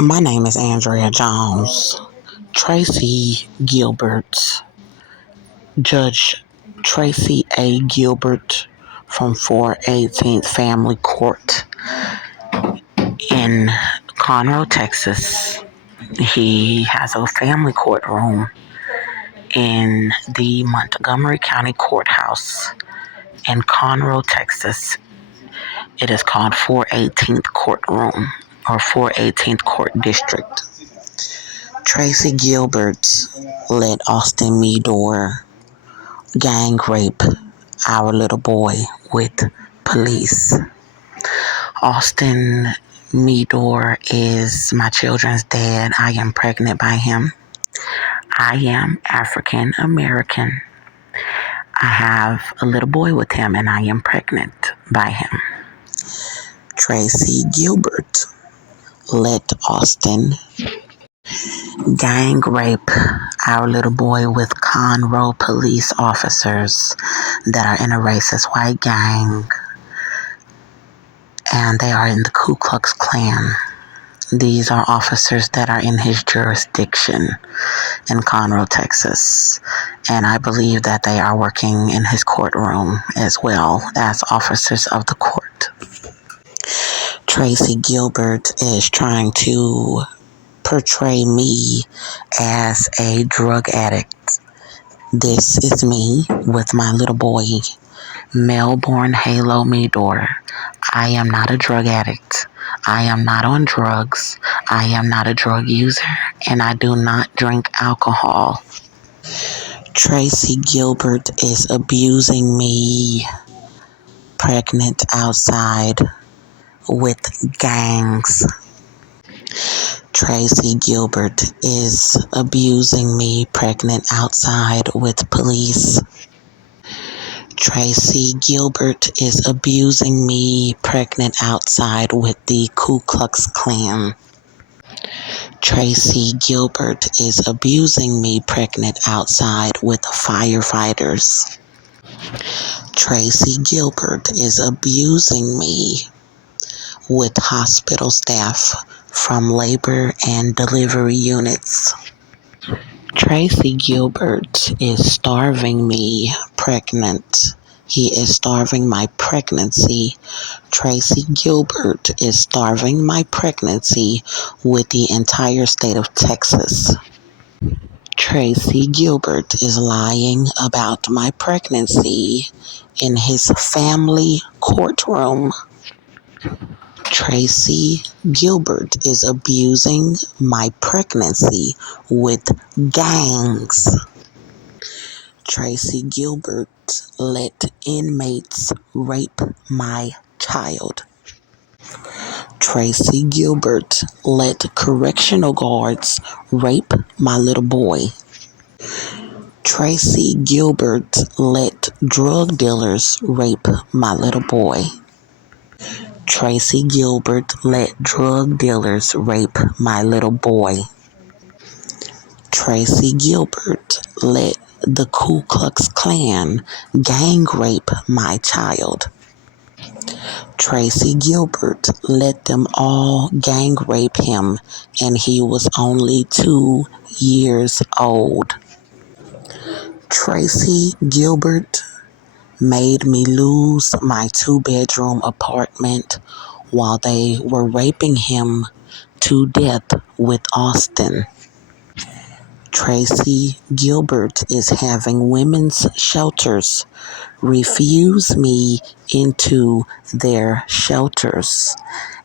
My name is Andrea Jones. Tracy Gilbert, Judge Tracy A. Gilbert from 418th Family Court in Conroe, Texas. He has a family courtroom in the Montgomery County Courthouse in Conroe, Texas. It is called 418th Courtroom or 418th Court District. Tracy Gilbert let Austin Meador gang rape our little boy with police. Austin Meador is my children's dad. I am pregnant by him. I am African American. I have a little boy with him and I am pregnant by him. Tracy Gilbert let Austin gang rape our little boy with Conroe police officers that are in a racist white gang, and they are in the Ku Klux Klan. These are officers that are in his jurisdiction in Conroe, Texas, and I believe that they are working in his courtroom as well as officers of the court. Tracy Gilbert is trying to portray me as a drug addict. This is me with my little boy, Melbourne Halo Meador. I am not a drug addict. I am not on drugs. I am not a drug user, and I do not drink alcohol. Tracy Gilbert is abusing me, pregnant outside with gangs. Tracy Gilbert is abusing me, pregnant outside with police. Tracy Gilbert is abusing me, pregnant outside with the Ku Klux Klan. Tracy Gilbert is abusing me, pregnant outside with firefighters. Tracy Gilbert is abusing me with hospital staff from labor and delivery units. Tracy Gilbert is starving me pregnant. He is starving my pregnancy. Tracy Gilbert is starving my pregnancy with the entire state of Texas. Tracy Gilbert is lying about my pregnancy in his family courtroom. Tracy Gilbert is abusing my pregnancy with gangs. Tracy Gilbert let inmates rape my child. Tracy Gilbert let correctional guards rape my little boy. Tracy Gilbert let drug dealers rape my little boy. Tracy Gilbert let drug dealers rape my little boy. Tracy Gilbert let the Ku Klux Klan gang rape my child. Tracy Gilbert let them all gang rape him, and he was only 2 years old. Tracy Gilbert made me lose my 2-bedroom apartment while they were raping him to death with Austin. Tracy Gilbert is having women's shelters refuse me into their shelters,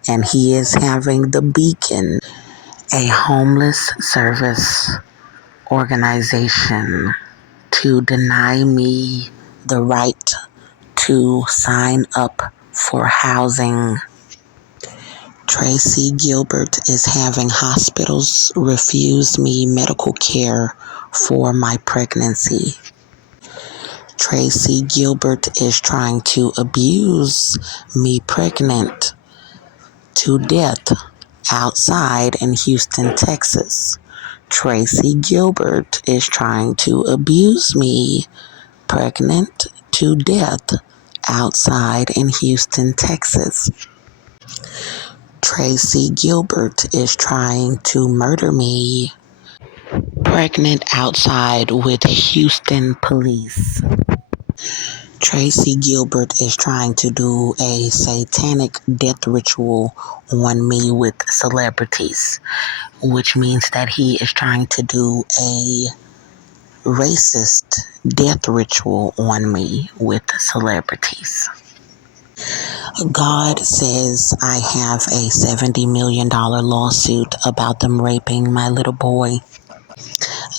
and he is having the Beacon, a homeless service organization, to deny me the right to sign up for housing. Tracy Gilbert is having hospitals refuse me medical care for my pregnancy. Tracy Gilbert is trying to abuse me pregnant to death outside in Houston, Texas. Tracy Gilbert is trying to abuse me pregnant to death outside in Houston, Texas. Tracy Gilbert is trying to murder me. Pregnant outside with Houston police. Tracy Gilbert is trying to do a satanic death ritual on me with celebrities, which means that he is trying to do a racist death ritual on me with celebrities. God says I have a $70 million lawsuit about them raping my little boy.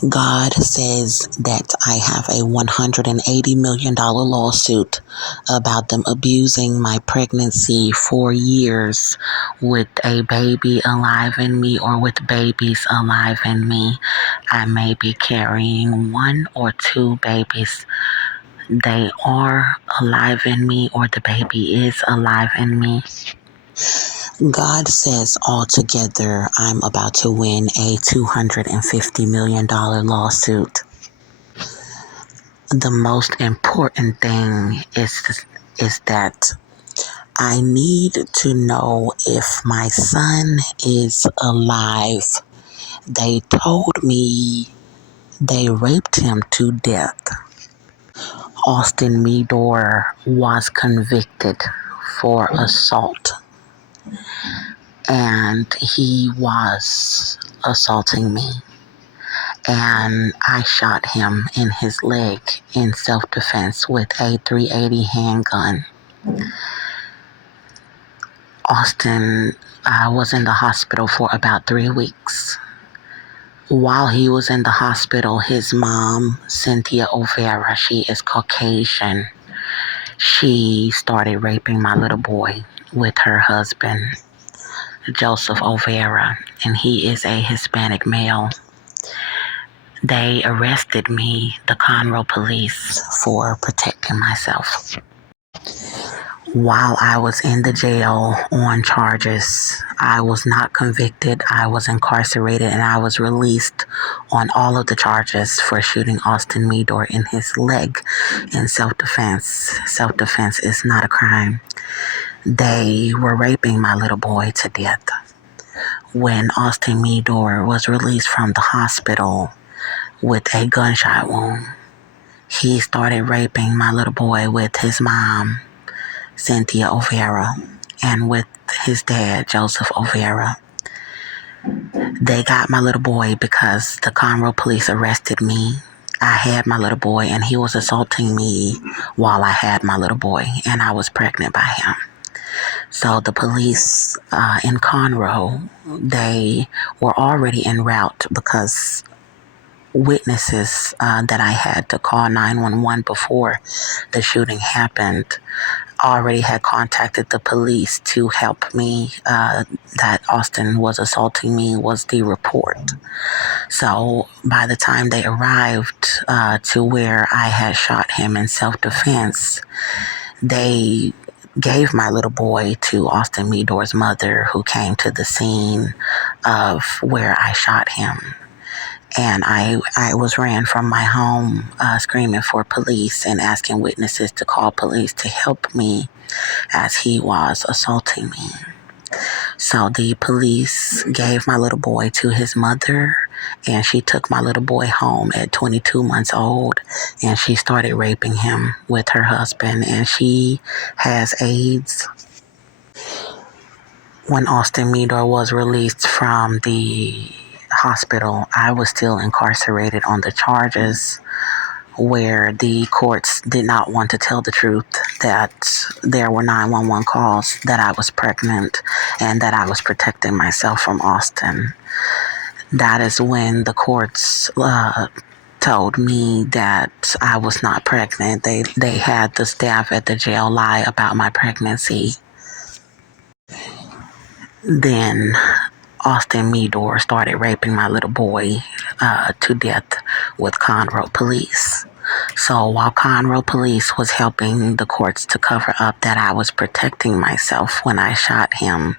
God says that I have a $180 million lawsuit about them abusing my pregnancy for years with a baby alive in me or with babies alive in me. I may be carrying one or two babies. They are alive in me or the baby is alive in me. God says altogether I'm about to win a $250 million lawsuit. The most important thing is that I need to know if my son is alive. They told me they raped him to death. Austin Meador was convicted for assault, and he was assaulting me. And I shot him in his leg in self-defense with a .380 handgun. Austin was in the hospital for about 3 weeks. While he was in the hospital, his mom, Cynthia O'Vera, she is Caucasian. She started raping my little boy with her husband, Joseph O'Vera, and he is a Hispanic male. They arrested me, the Conroe police, for protecting myself. While I was in the jail on charges, I was not convicted. I was incarcerated and I was released on all of the charges for shooting Austin Meador in his leg in self-defense. Self-defense is not a crime. They were raping my little boy to death. When Austin Meador was released from the hospital with a gunshot wound, he started raping my little boy with his mom, Cynthia O'Vera, and with his dad, Joseph O'Vera. They got my little boy because the Conroe police arrested me. I had my little boy and he was assaulting me while I had my little boy and I was pregnant by him. So the police in Conroe, they were already en route because witnesses that I had to call 911 before the shooting happened already had contacted the police to help me that Austin was assaulting me was the report. So by the time they arrived to where I had shot him in self-defense, they gave my little boy to Austin Meador's mother, who came to the scene of where I shot him. And I was ran from my home screaming for police and asking witnesses to call police to help me as he was assaulting me. So the police gave my little boy to his mother, and she took my little boy home at 22 months old, and she started raping him with her husband, and she has AIDS. When Austin Meador was released from the hospital, I was still incarcerated on the charges where the courts did not want to tell the truth that there were 911 calls that I was pregnant and that I was protecting myself from Austin. That is when the courts told me that I was not pregnant. They had the staff at the jail lie about my pregnancy. Then Austin Meador started raping my little boy to death with Conroe police. So while Conroe police was helping the courts to cover up that I was protecting myself when I shot him,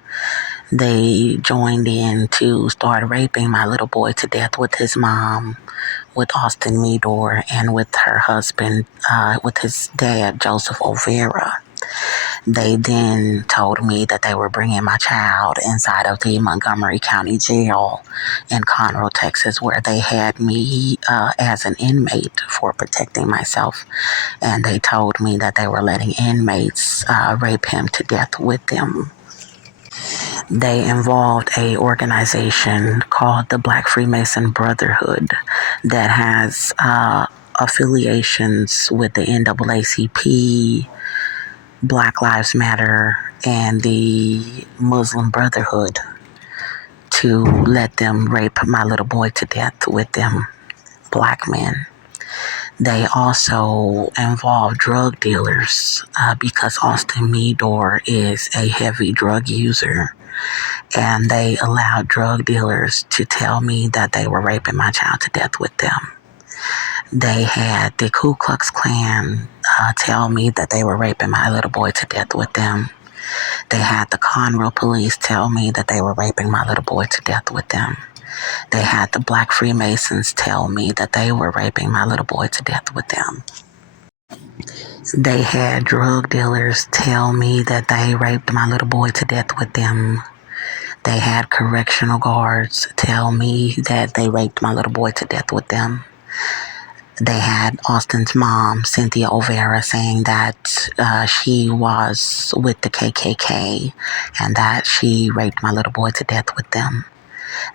they joined in to start raping my little boy to death with his mom, with Austin Meador, and with her husband, with his dad, Joseph O'Vera. They then told me that they were bringing my child inside of the Montgomery County Jail in Conroe, Texas, where they had me as an inmate for protecting myself. And they told me that they were letting inmates rape him to death with them. They involved a organization called the Black Freemason Brotherhood that has affiliations with the NAACP, Black Lives Matter, and the Muslim Brotherhood to let them rape my little boy to death with them, black men. They also involve drug dealers because Austin Meador is a heavy drug user. And they allowed drug dealers to tell me that they were raping my child to death with them. They had the KLUX Klan tell me that they were raping my little boy to death with them. They had the Conroe police tell me that they were raping my little boy to death with them. They had the Black Freemasons tell me that they were raping my little boy to death with them. They had drug dealers tell me that they raped my little boy to death with them. They had correctional guards tell me that they raped my little boy to death with them. They had Austin's mom, Cynthia O'Vera, saying that she was with the KKK and that she raped my little boy to death with them.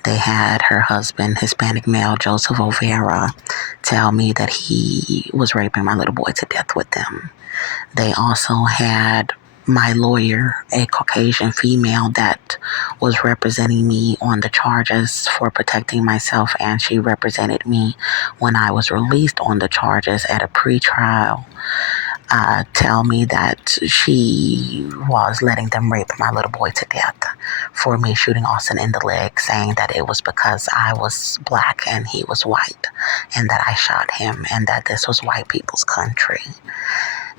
They had her husband, Hispanic male Joseph O'Vera, tell me that he was raping my little boy to death with them. They also had my lawyer, a Caucasian female that was representing me on the charges for protecting myself, and she represented me when I was released on the charges at a pretrial, tell me that she was letting them rape my little boy to death for me shooting Austin in the leg, saying that it was because I was black and he was white, and that I shot him, and that this was white people's country.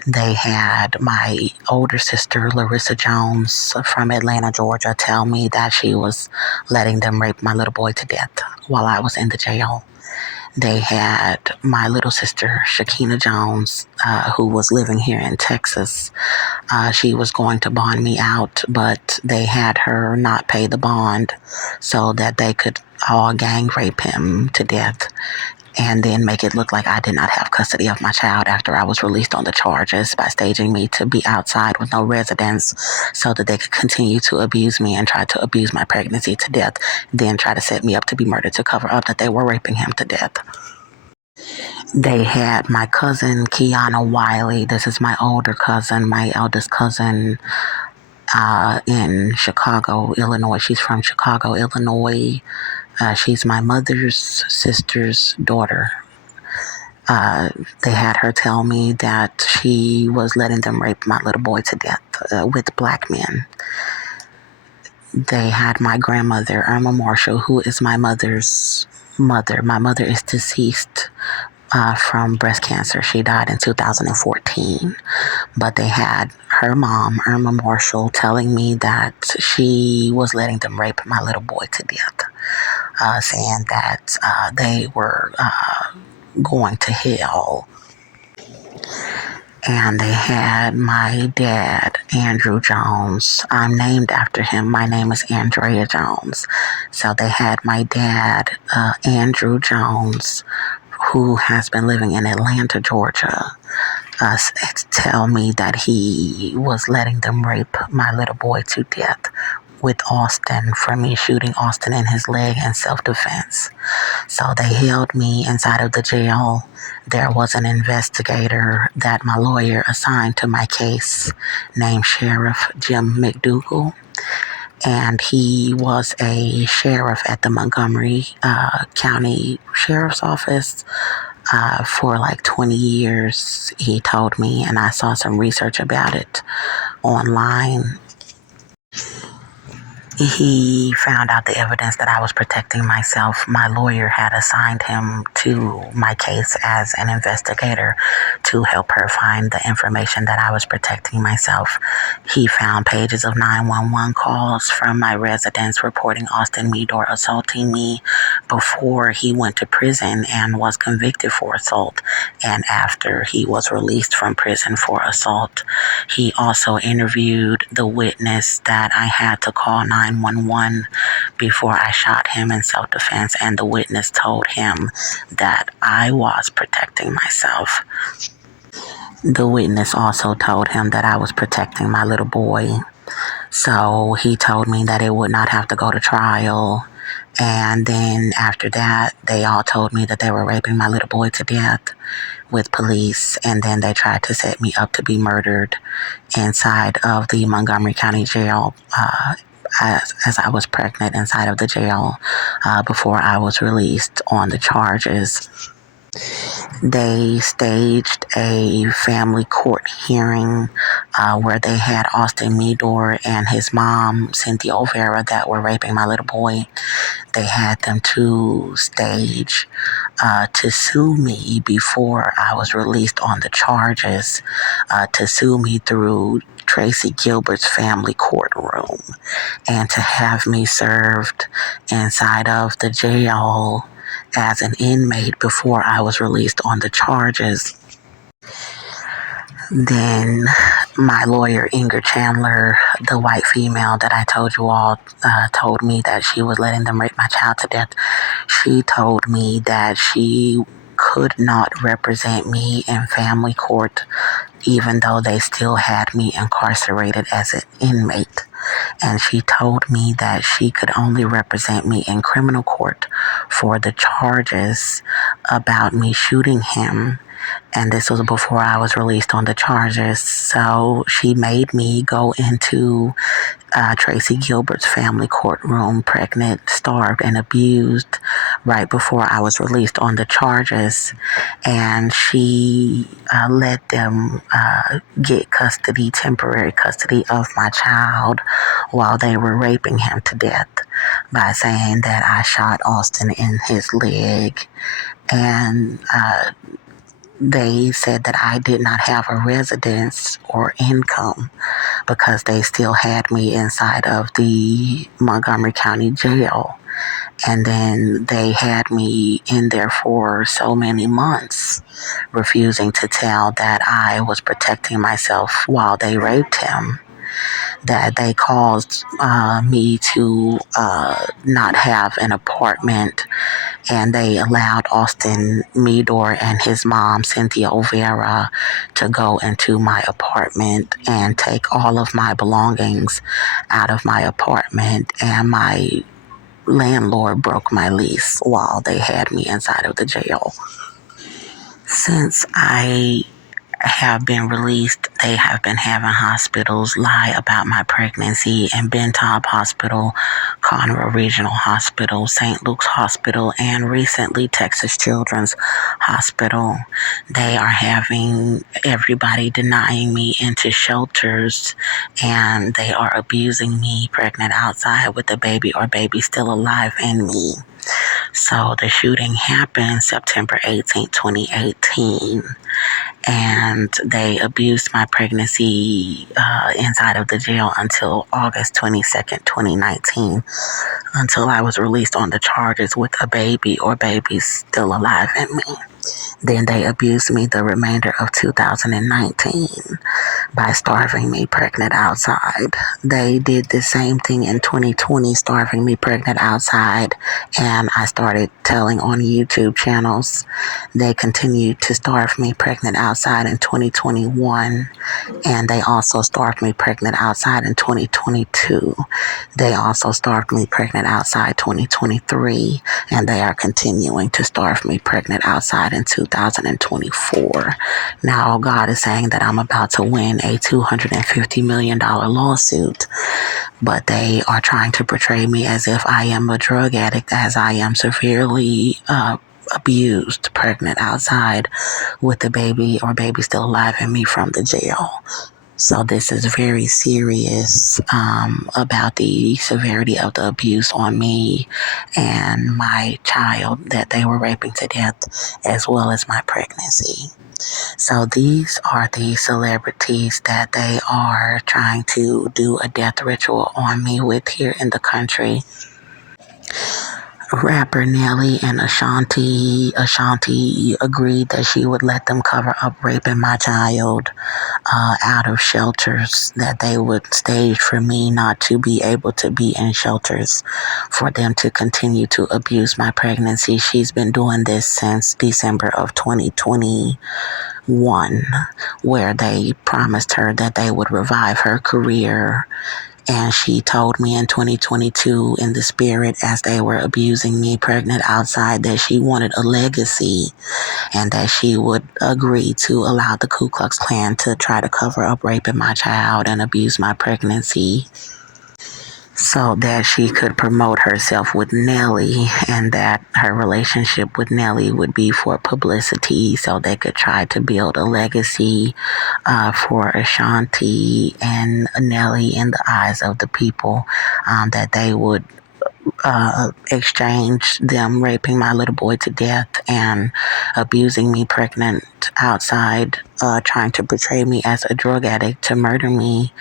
They had my older sister, Larissa Jones, from Atlanta, Georgia, tell me that she was letting them rape my little boy to death while I was in the jail. They had my little sister, Shakina Jones, who was living here in Texas. She was going to bond me out, but they had her not pay the bond so that they could all gang rape him to death and then make it look like I did not have custody of my child after I was released on the charges by staging me to be outside with no residence so that they could continue to abuse me and try to abuse my pregnancy to death, then try to set me up to be murdered to cover up that they were raping him to death. They had my cousin, Kiana Wiley. This is my older cousin, my eldest cousin, in Chicago, Illinois. She's from Chicago, Illinois. She's my mother's sister's daughter. They had her tell me that she was letting them rape my little boy to death with black men. They had my grandmother, Irma Marshall, who is my mother's mother. My mother is deceased from breast cancer. She died in 2014. But they had her mom, Irma Marshall, telling me that she was letting them rape my little boy to death, saying that they were going to hell. And they had my dad, Andrew Jones. I'm named after him. My name is Andrea Jones. So they had my dad, Andrew Jones, who has been living in Atlanta, Georgia, tell me that he was letting them rape my little boy to death with Austin for me shooting Austin in his leg in self-defense. So they held me inside of the jail. There was an investigator that my lawyer assigned to my case named Sheriff Jim McDougal. And he was a sheriff at the Montgomery County Sheriff's Office for like 20 years, he told me, and I saw some research about it online. He found out the evidence that I was protecting myself. My lawyer had assigned him to my case as an investigator to help her find the information that I was protecting myself. He found pages of 911 calls from my residence reporting Austin Meador assaulting me, before he went to prison and was convicted for assault, and after he was released from prison for assault. He also interviewed the witness that I had to call 911 before I shot him in self-defense, and the witness told him that I was protecting myself. The witness also told him that I was protecting my little boy. So he told me that it would not have to go to trial. And then after that, they all told me that they were raping my little boy to death with police. And then they tried to set me up to be murdered inside of the Montgomery County Jail as I was pregnant inside of the jail before I was released on the charges. They staged a family court hearing where they had Austin Meador and his mom, Cynthia O'Vera, that were raping my little boy. They had them to stage to sue me before I was released on the charges, to sue me through Tracy Gilbert's family courtroom, and to have me served inside of the jail as an inmate before I was released on the charges. Then my lawyer, Inger Chandler, the white female that I told you all, told me that she was letting them rape my child to death. She told me that she could not represent me in family court, even though they still had me incarcerated as an inmate. And she told me that she could only represent me in criminal court for the charges about me shooting him. And this was before I was released on the charges. So she made me go into Tracy Gilbert's family courtroom, pregnant, starved, and abused right before I was released on the charges. And she let them get custody, temporary custody of my child while they were raping him to death by saying that I shot Austin in his leg. And they said that I did not have a residence or income because they still had me inside of the Montgomery County Jail. And then they had me in there for so many months, refusing to tell that I was protecting myself while they raped him, that they caused me to not have an apartment, and they allowed Austin Meador and his mom, Cynthia O'Vera, to go into my apartment and take all of my belongings out of my apartment, and my landlord broke my lease while they had me inside of the jail. Since I have been released, they have been having hospitals lie about my pregnancy, and TAUB Hospital, Conroe Regional Hospital, St. Luke's Hospital, and recently Texas Children's Hospital. They are having everybody denying me into shelters, and they are abusing me pregnant outside with a baby or baby still alive in me. So the shooting happened September 18, 2018. And they abused my pregnancy inside of the jail until August 22nd, 2019, until I was released on the charges with a baby or babies still alive in me. Then they abused me the remainder of 2019 by starving me pregnant outside. They did the same thing in 2020, starving me pregnant outside, and I started telling on YouTube channels. They continued to starve me pregnant outside in 2021, and they also starved me pregnant outside in 2022. They also starved me pregnant outside 2023, and they are continuing to starve me pregnant outside in 2024. Now God is saying that I'm about to win a $250 million lawsuit, but they are trying to portray me as if I am a drug addict, as I am severely abused pregnant outside with a baby or baby still alive in me from the jail. So this is very serious about the severity of the abuse on me and my child that they were raping to death, as well as my pregnancy. So these are the celebrities that they are trying to do a death ritual on me with here in the country. rapper Nelly and Ashanti. Ashanti agreed that she would let them cover up raping my child out of shelters, that they would stage for me not to be able to be in shelters, for them to continue to abuse my pregnancy. She's been doing this since December of 2021, where they promised her that they would revive her career. And she told me in 2022, in the spirit, as they were abusing me pregnant outside, that she wanted a legacy and that she would agree to allow the Ku Klux Klan to try to cover up raping my child and abuse my pregnancy, so that she could promote herself with Nelly, and that her relationship with Nelly would be for publicity, so they could try to build a legacy for Ashanti and Nelly in the eyes of the people, that they would exchange them raping my little boy to death and abusing me pregnant outside, trying to portray me as a drug addict, to murder me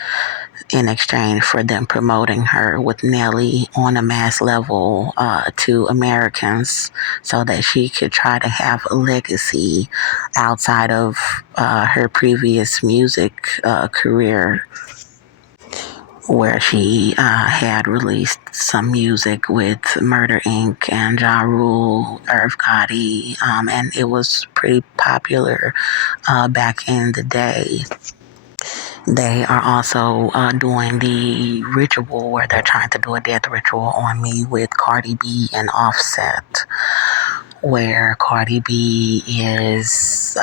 in exchange for them promoting her with Nelly on a mass level to Americans, so that she could try to have a legacy outside of her previous music career, where she had released some music with Murder Inc. and Ja Rule, Irv Gotti, and it was pretty popular back in the day. They are also doing the ritual where they're trying to do a death ritual on me with Cardi B and Offset, where Cardi B is,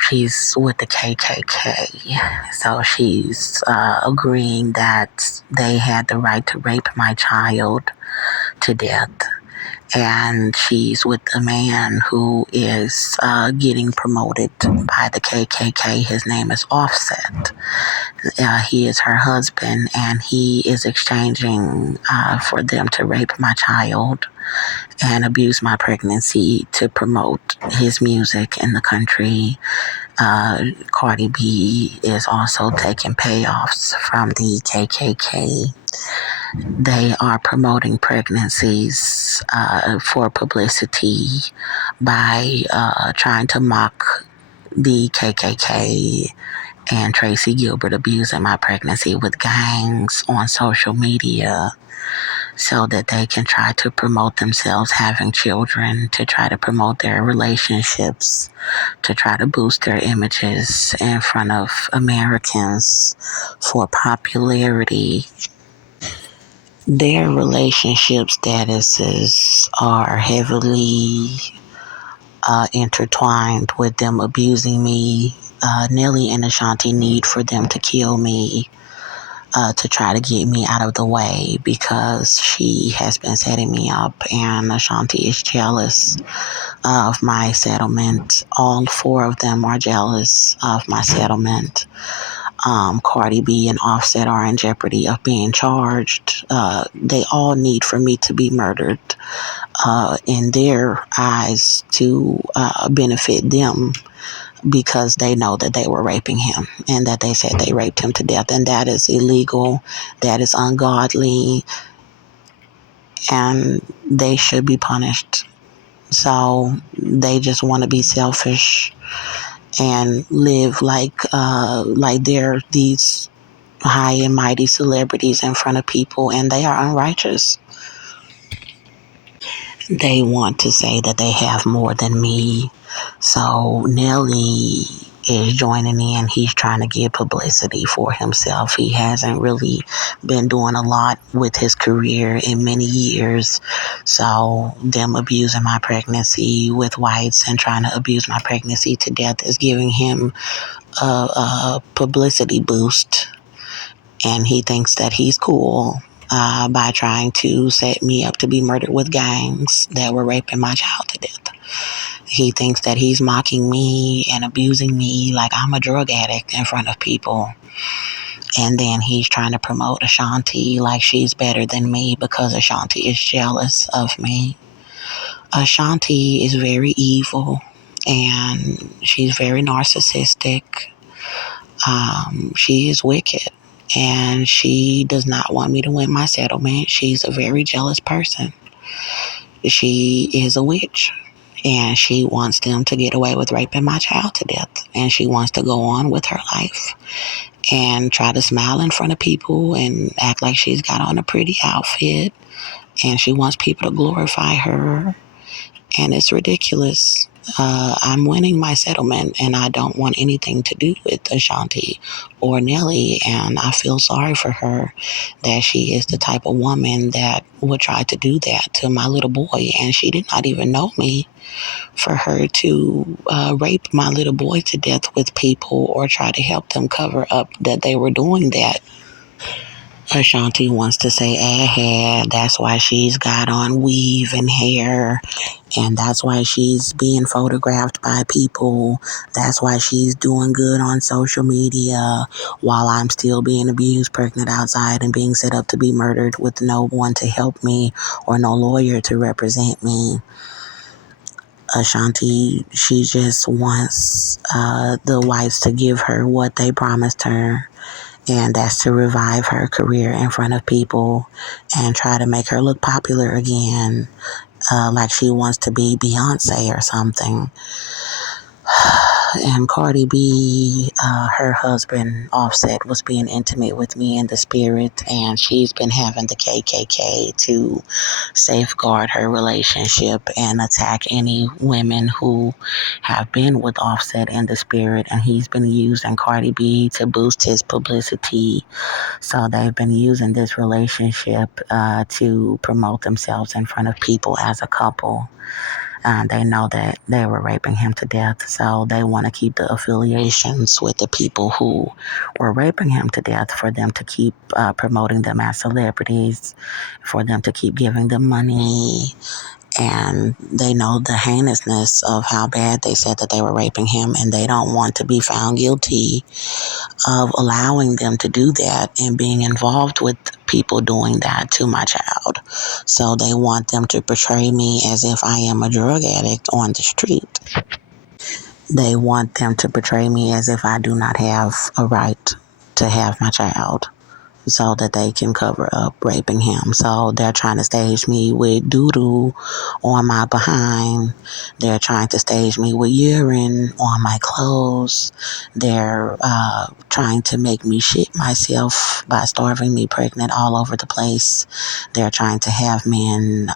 she's with the KKK. So she's agreeing that they had the right to rape my child to death. And she's with a man who is getting promoted by the KKK. His name is Offset. He is her husband, and he is exchanging for them to rape my child and abuse my pregnancy to promote his music in the country. Cardi B is also taking payoffs from the KKK. They are promoting pregnancies for publicity by trying to mock the KKK and Tracy Gilbert abusing my pregnancy with gangs on social media, so that they can try to promote themselves having children, to try to promote their relationships, to try to boost their images in front of Americans for popularity. Their relationship statuses are heavily intertwined with them abusing me. Nelly and Ashanti need for them to kill me to try to get me out of the way, because she has been setting me up, and Ashanti is jealous of my settlement. All four of them are jealous of my settlement. Cardi B and Offset are in jeopardy of being charged. They all need for me to be murdered in their eyes to benefit them, because they know that they were raping him and that they said they raped him to death. And that is illegal. That is ungodly. And they should be punished. So they just want to be selfish and live like they're these high and mighty celebrities in front of people, and they are unrighteous. They want to say that they have more than me. So Nelly is joining in. He's trying to get publicity for himself. He hasn't really been doing a lot with his career in many years. So them abusing my pregnancy with whites and trying to abuse my pregnancy to death is giving him a publicity boost. And he thinks that he's cool by trying to set me up to be murdered with gangs that were raping my child to death. He thinks that he's mocking me and abusing me like I'm a drug addict in front of people. And then he's trying to promote Ashanti like she's better than me because Ashanti is jealous of me. Ashanti is very evil, and she's very narcissistic. She is wicked, and she does not want me to win my settlement. She's a very jealous person. she is a witch. And she wants them to get away with raping my child to death. And she wants to go on with her life and try to smile in front of people and act like she's got on a pretty outfit. And she wants people to glorify her. And it's ridiculous. I'm winning my settlement, and I don't want anything to do with Ashanti or Nelly. And I feel sorry for her that she is the type of woman that would try to do that to my little boy. And she did not even know me, for her to rape my little boy to death with people or try to help them cover up that they were doing that. Ashanti wants to say ahead. That's why she's got on weave and hair. And that's why she's being photographed by people. That's why she's doing good on social media while I'm still being abused, pregnant outside, and being set up to be murdered with no one to help me or no lawyer to represent me. Ashanti, she just wants the whites to give her what they promised her, and that's to revive her career in front of people and try to make her look popular again, like she wants to be Beyonce or something. And Cardi B, her husband Offset was being intimate with me in the spirit, and she's been having the KKK to safeguard her relationship and attack any women who have been with Offset in the spirit. And he's been using Cardi B to boost his publicity. So they've been using this relationship to promote themselves in front of people as a couple. They know that they were raping him to death, so they want to keep the affiliations with the people who were raping him to death, for them to keep promoting them as celebrities, for them to keep giving them money. And they know the heinousness of how bad they said that they were raping him, and they don't want to be found guilty of allowing them to do that and being involved with people doing that to my child. So they want them to portray me as if I am a drug addict on the street. They want them to portray me as if I do not have a right to have my child, so that they can cover up raping him. So they're trying to stage me with doo-doo on my behind. They're trying to stage me with urine on my clothes. They're trying to make me shit myself by starving me pregnant all over the place. They're trying to have men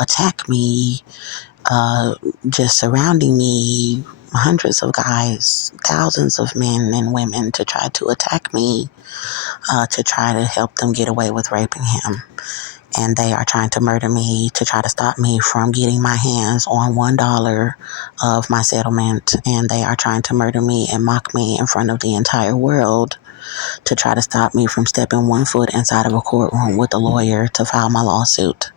attack me, just surrounding me. Hundreds of guys, thousands of men and women to try to attack me, to try to help them get away with raping him. And they are trying to murder me to try to stop me from getting my hands on $1 of my settlement. And they are trying to murder me and mock me in front of the entire world to try to stop me from stepping one foot inside of a courtroom with a lawyer to file my lawsuit.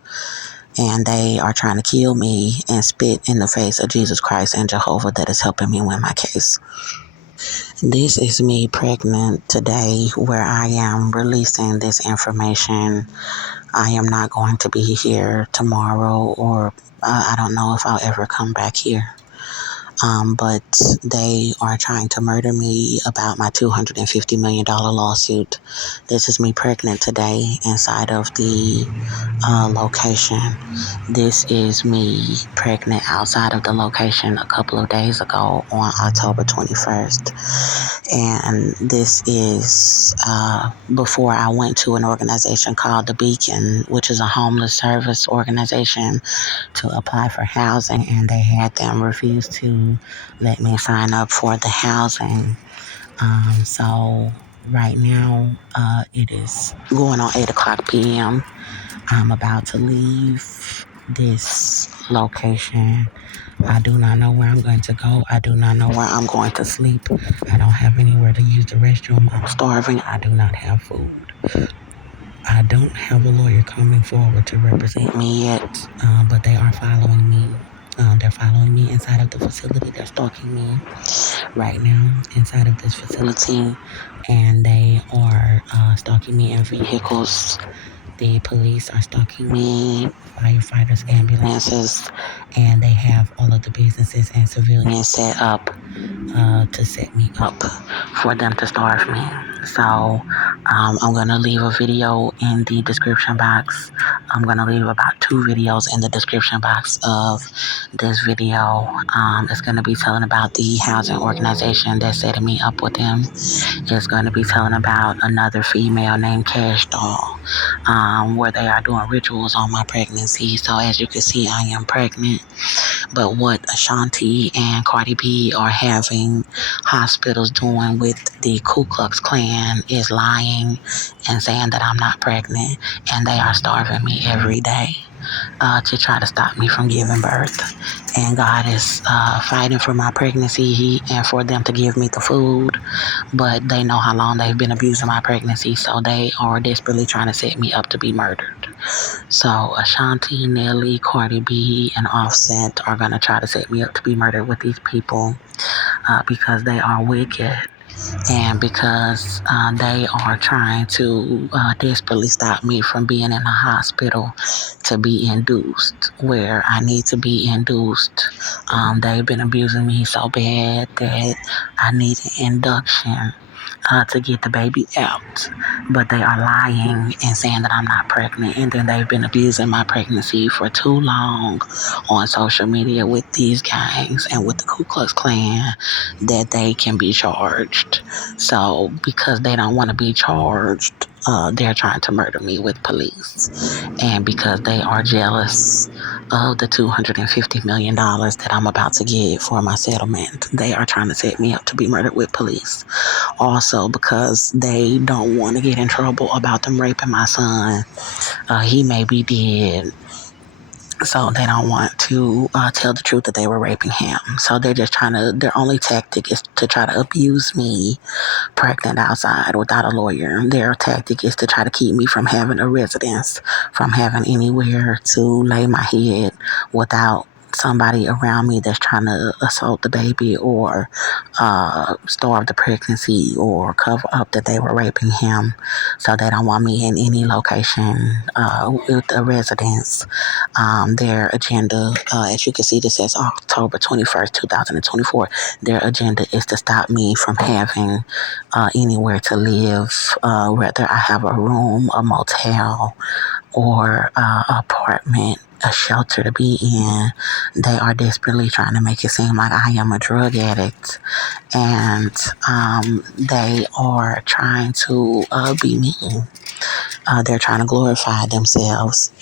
And they are trying to kill me and spit in the face of Jesus Christ and Jehovah that is helping me win my case. This is me pregnant today, where I am releasing this information. I am not going to be here tomorrow, or I don't know if I'll ever come back here. But they are trying to murder me about my $250 million lawsuit. This is me pregnant today inside of the location. This is me pregnant outside of the location a couple of days ago on October 21st. And this is before I went to an organization called The Beacon, which is a homeless service organization, to apply for housing, and they had them refuse to let me sign up for the housing. So right now it is going on 8 o'clock p.m. I'm about to leave this location. I do not know where I'm going to go. I do not know where I'm going to sleep. I don't have anywhere to use the restroom. I'm starving. I do not have food. I don't have a lawyer coming forward to represent me yet, but they are following me. They're following me inside of the facility. They're stalking me right now inside of this facility, and they are stalking me in vehicles. The police are stalking me, firefighters, ambulances, and they have all of the businesses and civilians set up to set me up for them to starve me. So I'm going to leave a video in the description box. I'm going to leave about 2 videos in the description box of this video. It's going to be telling about the housing organization that's setting me up with them. It's going to be telling about another female named Cash Doll, where they are doing rituals on my pregnancy. So as you can see, I am pregnant. But what Ashanti and Cardi B are having hospitals doing with the Ku Klux Klan is lying and saying that I'm not pregnant, and they are starving me every day to try to stop me from giving birth. And God is fighting for my pregnancy and for them to give me the food, but they know how long they've been abusing my pregnancy, so they are desperately trying to set me up to be murdered. So Ashanti, Nelly, Cardi B, and Offset are going to try to set me up to be murdered with these people because they are wicked and because they are trying to desperately stop me from being in a hospital to be induced where I need to be induced. They've been abusing me so bad that I need an induction to get the baby out, but they are lying and saying that I'm not pregnant, and then they've been abusing my pregnancy for too long on social media with these gangs and with the Ku Klux Klan that they can be charged. So because they don't want to be charged, they're trying to murder me with police, and because they are jealous of the $250 million that I'm about to get for my settlement, they are trying to set me up to be murdered with police. Also, because they don't want to get in trouble about them raping my son. He may be dead, so they don't want to tell the truth that they were raping him. So they're just trying to, their only tactic is to try to abuse me pregnant outside without a lawyer. Their tactic is to try to keep me from having a residence, from having anywhere to lay my head without somebody around me that's trying to assault the baby or starve the pregnancy or cover up that they were raping him. So they don't want me in any location with a residence. Their agenda, as you can see, this says October 21st, 2024. Their agenda is to stop me from having anywhere to live, whether I have a room, a motel, or apartment, a shelter to be in. They are desperately trying to make it seem like I am a drug addict, and they are trying to be mean. They're trying to glorify themselves